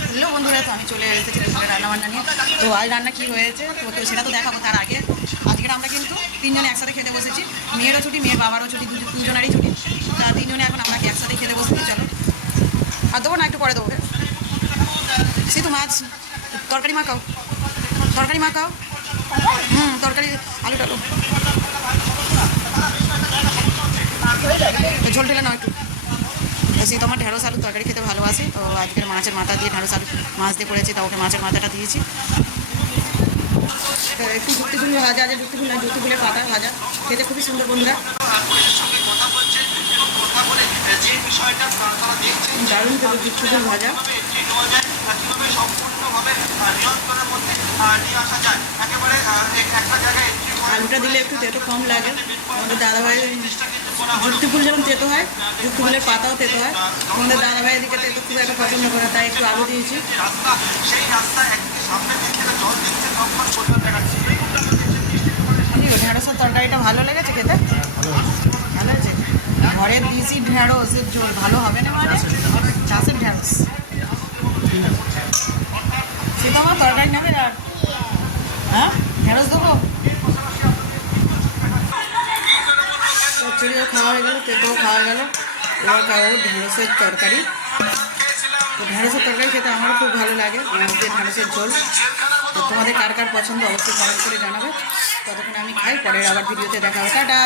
Hello বন্ধুরা, তো আমি চলে এসেছি দুপুরে রান্নাবান্না নিয়ে। তো আজ রান্না কী হয়েছে তো সেটা তো দেখাবো। তার আগে আজকে আমরা কিন্তু তিনজনে একসাথে খেতে বসেছি। মেয়েরও ছুটি, মেয়ের বাবারও ছুটি, দুজনেরই ছুটি। তা তিনজনে এখন আমরা একসাথে খেতে বসেছি। চলো, আর দেবো না, একটু পরে দেবো। সে তো মাছ তরকারি মাখাও, তরকারি মাখাও। তরকারি আলু টালু ঝোল ঢেলে নাও একটু। সে তোমার ঢেঁড়স আলু তরকারি খেতে ভালোবাসে, তো আজকের মাছের মাথা দিয়ে ঢেঁড়স আলু মাছ দিয়ে করেছি, তা ওকে মাছের মাথাটা দিয়েছি। তো একটু যুক্তি ফুল ভাজা আছে, যুক্তি ফুল না, যুক্তি ফুলের পাতা ভাজা খেতে খুবই সুন্দর বন্ধুরা, দারুণ খেতে যুক্তি ফুল ভাজা। আলুটা দিলে একটু তেতো কম লাগে। আমাদের দাদাভাই যুক্তি ফুল যেমন তেতো হয়, যুক্তি ফুলের পাতাও তেতো হয়। আমাদের দাদাভাইয়ের দিকে তেতো খুব একটা পছন্দ করে, তাই একটু আলু দিয়েছি। ঢেঁড়সের তরকারিটা ভালো লেগেছে খেতে, ভালো হয়েছে। ঘরের দিয়েছি ঢেঁড়সের ঝোল, ভালো হবে না মানে চাষের ঢেঁড়স। সে তো আমার তরকারি নেবে আর হ্যাঁ ঢেঁড়স দেবো। চচ্চড়িও খাওয়া হয়ে গেলো, তেতেও খাওয়া গেল, এবার খাওয়া ঢেঁড়সের তরকারি। তো ঢেঁড়সের তরকারি খেতে আমারও খুব ভালো লাগে, যে ঢেঁড়সের ঝোল। তো তোমাদের কার কার পছন্দ অবশ্যই কমেন্ট করে জানাবে। ততক্ষণ আমি খাই, পরের আবার ভিডিওতে দেখা হবে। টাটা।